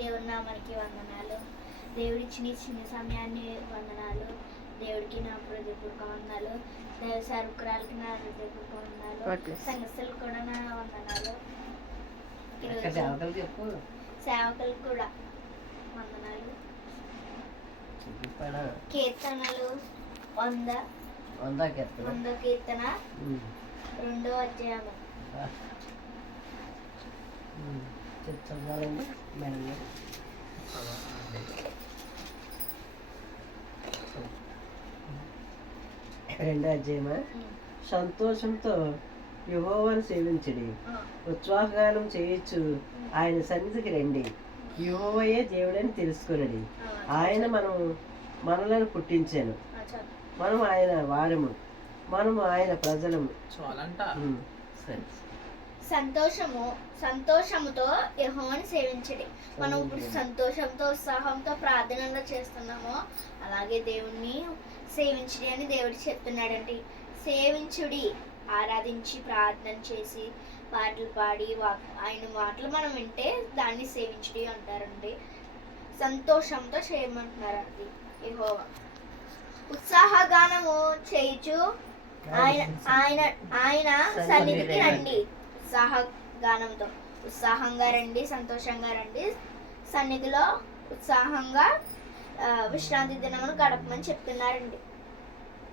దేవుడి నామానికి వందనాలు. దేవుడిచ్చిన చిన్న సమయాన్ని వందనాలు. దేవుడికి నా హృదయపూర్వక వందనాలు. దేవ సరుకురాలకి నా హృదయపూర్వక వందనాలు. సంఘస్థులకు కూడా నా వందనాలు. సేవకులు కూడా వందనాలు. కీర్తనలు వంద. వందా కీర్తన. రెండో అధ్యాయము. చదవాలండి మేడం గారు. రెండో అధ్యాయమా. సంతోషంతో యహోవాను సేవించడి. ఉత్సాహగానం చేయొచ్చు ఆయన సన్నిధికి రండి యహోవయే దేవుడని తెలుసుకొనడి ఆయన మనం మనలను పుట్టించాను చాలు. మనం ఆయన వారము మనము ఆయన ప్రజలము చాలంట ఉమ్. సరే సంతోషము సంతోషముతో యెహోవాని సేవించడి మనం ఇప్పుడు సంతోషంతో ఉత్సాహంతో ప్రార్థనలో చేస్తున్నామో అలాగే దేవుణ్ణి సేవించడి అని దేవుడు చెప్తున్నాడండి. సేవించుడి ఆరాధించి ప్రార్థన చేసి పాటలు పాడి వా- ఆయన మాటలు మనం వింటే దాన్ని సేవించుడి అంటారండి. సంతోషంతో చేయమంటున్నారు అది యెహోవా. ఉత్సాహగానము చేయుచు ఆయన ఆయన ఆయన సన్నిధికి రండి. ఉత్సాహ గానంతో ఉత్సాహంగా రండి సంతోషంగా రండి. సన్నిధిలో ఉత్సాహంగా విశ్రాంతి దినమును గడపమని చెప్తున్నారండి.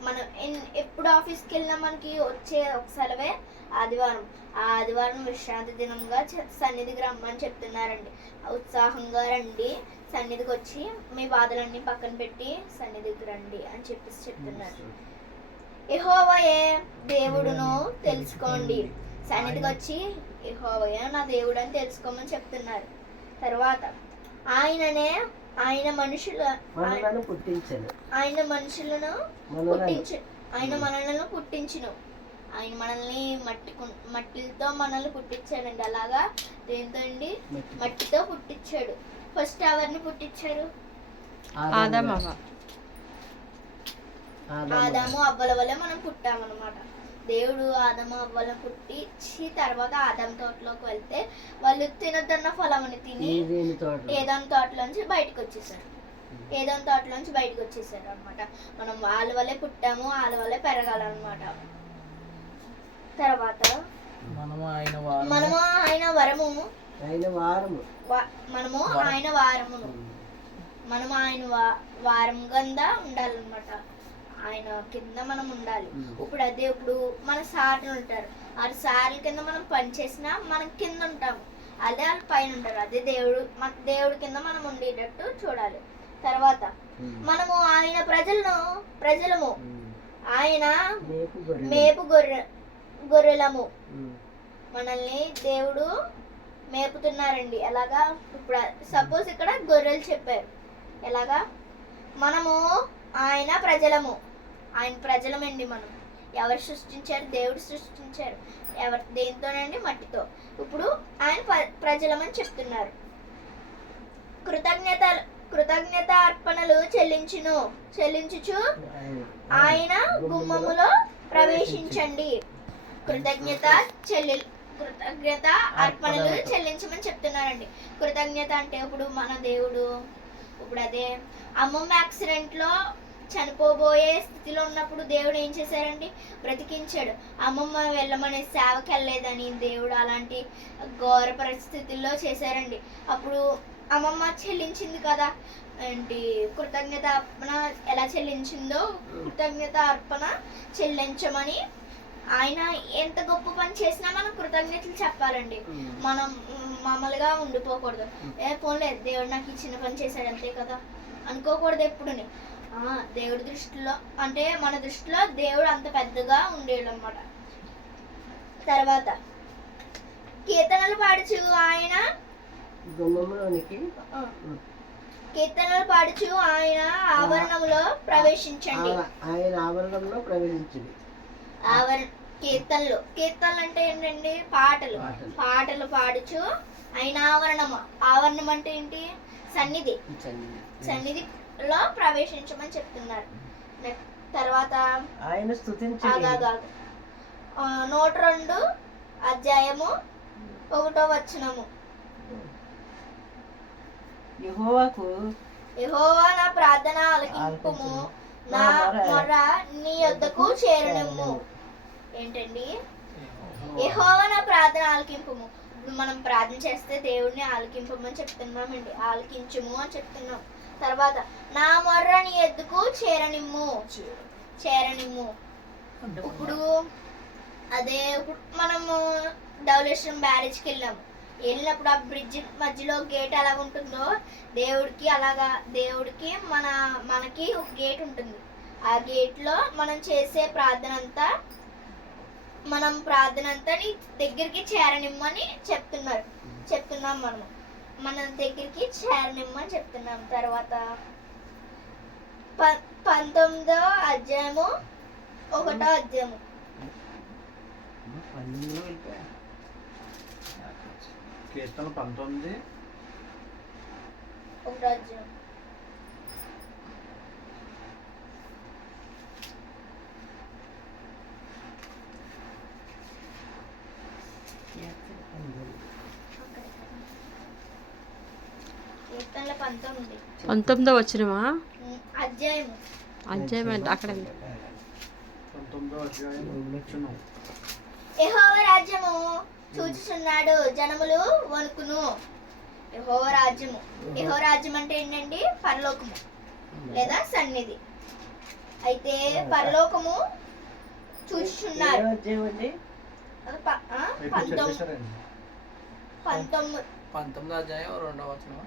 మనం ఎన్- ఎప్పుడు ఆఫీస్కి వెళ్ళినా మనకి వచ్చే ఒక సెలవే ఆదివారం. ఆ ఆదివారం విశ్రాంతి దినంగా సన్నిధికి రమ్మని చెప్తున్నారండి. ఉత్సాహంగా రండి సన్నిధికి వచ్చి మీ బాధలన్నీ పక్కన పెట్టి సన్నిధికి రండి అని చెప్పేసి చెప్తున్నారు. యెహోవాయే దేవుడును తెలుసుకోండి. సన్నిధికి వచ్చి యెహోవయే నా దేవుడు అని తెలుసుకోమని చెప్తున్నారు. తర్వాత ఆయననే ఆయన మనుషుల పుట్టించాను. ఆయన మనుషులను పుట్టించు ఆయన మనలను పుట్టించును. ఆయన మనల్ని మట్టి కు- మట్టితో మనల్ని పుట్టించాడండి. అలాగా? దేంతో అండి? మట్టి- మట్టితో పుట్టించాడు. ఫస్ట్ ఎవరిని పుట్టించారు ఆదాము. ఆదాము. అవ్వల వల్ల మనం పుట్టామన్నమాట. దేవుడు ఆదాము అవ్వల పుట్టించి తర్వాత ఆదాం తోటలోకి వెళ్తే వాళ్ళు తినొద్దన్న ఫలముని తిని ఏదేని తోట ఏదాం తోటలోంచి బయటకు వచ్చేసారు. ఏదాం తోటలోంచి బయటకు వచ్చేసారు అనమాట మనం వాళ్ళ వల్లే పుట్టాము వాళ్ళ వల్లే పెరగాలన్నమాట. తర్వాత మనము ఆయన వారు మనము ఆయన వరము. ఆయన వారము. మనము ఆయన వారమును. మనము ఆయన వా- వారం కింద ఉండాలన్నమాట. ఆయన కింద మనం ఉండాలి. ఇప్పుడు అదే ఇప్పుడు మన సార్లు ఉంటారు. ఆ సార్ల కింద మనం పని చేసినా మనం కింద ఉంటాము. అదే వాళ్ళు పైన ఉంటారు. అదే దేవుడు మన దేవుడి కింద మనం ఉండేటట్టు చూడాలి. తర్వాత. మనము ఆయన ప్రజలను ప్రజలము. ఆయన మేపు గొర్రె గొర్రెలము. మనల్ని దేవుడు మేపుతున్నారండి. ఎలాగా? ఇప్పుడు సపోజ్ ఇక్కడ గొర్రెలు చెప్పారు. ఎలాగా? మనము ఆయన ప్రజలము. ఆయన ప్రజలమండి మనం. ఎవరు సృష్టించారు? దేవుడు సృష్టించారు. ఎవరు దేనితోనండి? మట్టితో. ఇప్పుడు ఆయన ప్రజలమని చెప్తున్నారు. కృతజ్ఞత కృతజ్ఞత అర్పణలు చెల్లించును చెల్లించుచు ఆయన గుమ్మములో ప్రవేశించండి. కృతజ్ఞత చెల్లి కృతజ్ఞత అర్పణలు చెల్లించమని చెప్తున్నారండి. కృతజ్ఞత అంటే ఇప్పుడు మన దేవుడు ఇప్పుడు అదే అమ్మమ్మ యాక్సిడెంట్లో చనిపోబోయే స్థితిలో ఉన్నప్పుడు దేవుడు ఏం చేశారండి? బ్రతికించాడు. అమ్మమ్మ వెళ్ళమనే సేవకి వెళ్ళలేదని దేవుడు అలాంటి ఘోర పరిస్థితుల్లో చేశారండి. అప్పుడు అమ్మమ్మ చెల్లించింది కదా? ఏంటి? కృతజ్ఞత అర్పణ ఎలా చెల్లించిందో? కృతజ్ఞత అర్పణ చెల్లించమని ఆయన ఎంత గొప్ప పని చేసినా మనం కృతజ్ఞతలు చెప్పాలండి. మనం మామూలుగా ఉండిపోకూడదు. ఏ పోన్లే దేవుడు నాకు ఈ చిన్న పని చేశాడు అంతే కదా? అనుకోకూడదు ఎప్పుడుని. దేవుడి దృష్టిలో అంటే మన దృష్టిలో దేవుడు అంత పెద్దగా ఉండేడు అనమాట తర్వాత కీర్తనలు పాడుచు ఆయన. గుమ్మంలోనికి. కీర్తనలు పాడుచు ఆయన ఆవరణములో ప్రవేశించండి. ఆయన ఆవరణంలో ప్రవేశించింది ఆవరణ కీర్తనలు కీర్తనలు అంటే ఏంటండి? పాటలు. పాటలు. పాడుచు ఆయన ఆవరణము. ఆవరణం అంటే ఏంటి? సన్నిధి సన్నిధిలో ప్రవేశించమని చెప్తున్నారు. తర్వాత ఆయన నూట రెండు అధ్యాయము ఒకటో వచనము. యెహోవాకు యెహోవా నా ప్రార్థన ఆలకింపుము. నా మొర్ర నీ యొద్దకు చేరనిమ్ము ఏంటండి? యెహోవా. నా ప్రార్థన ఆలకింపుము. మనం ప్రార్థన చేస్తే దేవుడిని ఆలకింపమని చెప్తున్నామండి. ఆలకించుము అని చెప్తున్నాం. తర్వాత నా మొర్రని ఎద్దుకు చేరనిమ్ము. చేరనిమ్ము. ఇప్పుడు అదే ఇప్పుడు మనము ధవళేశ్వరం బ్యారేజ్కి వెళ్ళాము వెళ్ళినప్పుడు ఆ బ్రిడ్జ్ మధ్యలో గేట్ ఎలా ఉంటుందో దేవుడికి అలాగా దేవుడికి మన మనకి ఒక గేట్ ఉంటుంది. ఆ గేట్లో మనం చేసే ప్రార్థన అంతా మనం ప్రార్థన అంతా నీ దగ్గరికి చేరనిమ్మని చెప్తున్నారు. చెప్తున్నాం మనం మన దగ్గరికి చేరనిమ్మని చెప్తున్నాం. తర్వాత ప పంతొమ్మిదో అధ్యాయము ఒకటో అధ్యాయము. కీర్తన పంతొమ్మిది? ఒకటో అధ్యాయం. పంతొమ్మిది. పంతొమ్మిదో వచ్చినమా? ఉమ్, అధ్యాయము. అధ్యాయం అంటే అక్కడ అధ్యాయం యెహోవ రాజ్యము చూచుచున్నాడు జనములు వణుకును. యెహోవ రాజ్యము. యెహోవ రాజ్యం అంటే ఏంటండి? పరలోకము లేదా సన్నిధి. అయితే పరలోకము చూచుచున్నారు అధ్యాయం పంతొమ్మిది పంతొమ్మిది పంతొమ్మిది అధ్యాయం రెండవ వచనం.